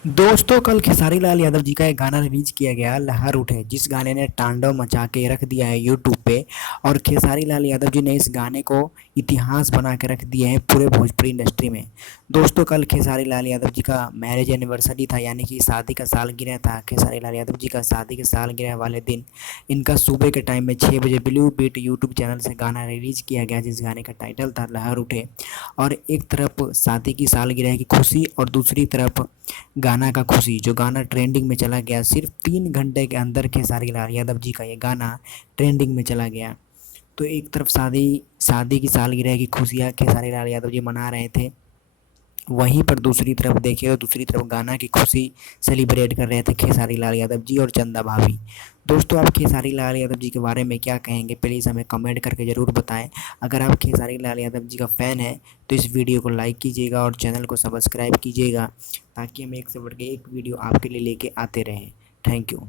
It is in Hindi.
दोस्तों कल खेसारी लाल यादव जी का एक गाना रिलीज किया गया लहर उठे, जिस गाने ने तांडव मचा के रख दिया है यूट्यूब पे। और खेसारी लाल यादव जी ने इस गाने को इतिहास बना के रख दिया है पूरे भोजपुरी इंडस्ट्री में। दोस्तों कल खेसारी लाल यादव जी का मैरिज एनिवर्सरी था, यानी कि शादी का सालगिरह था। खेसारी लाल यादव जी का शादी के सालगिरह वाले दिन इनका सुबह के टाइम में 6 बजे ब्लू बीट यूट्यूब चैनल से गाना रिलीज किया गया, जिस गाने का टाइटल था लहर उठे। और एक तरफ शादी की सालगिरह की खुशी और दूसरी तरफ गाना का खुशी, जो गाना ट्रेंडिंग में चला गया। सिर्फ 3 घंटे के अंदर खेसारी लाल यादव जी का ये गाना ट्रेंडिंग में चला गया। तो एक तरफ शादी शादी की सालगिरह की खुशियाँ खेसारी लाल यादव जी मना रहे थे, वहीं पर दूसरी तरफ देखें तो दूसरी तरफ गाना की खुशी सेलिब्रेट कर रहे थे खेसारी लाल यादव जी और चंदा भाभी। दोस्तों आप खेसारी लाल यादव जी के बारे में क्या कहेंगे, प्लीज़ हमें कमेंट करके ज़रूर बताएं। अगर आप खेसारी लाल यादव जी का फ़ैन है तो इस वीडियो को लाइक कीजिएगा और चैनल को सब्सक्राइब कीजिएगा, ताकि हम एक से बढ़ के एक वीडियो आपके लिए लेके आते रहें। Thank you.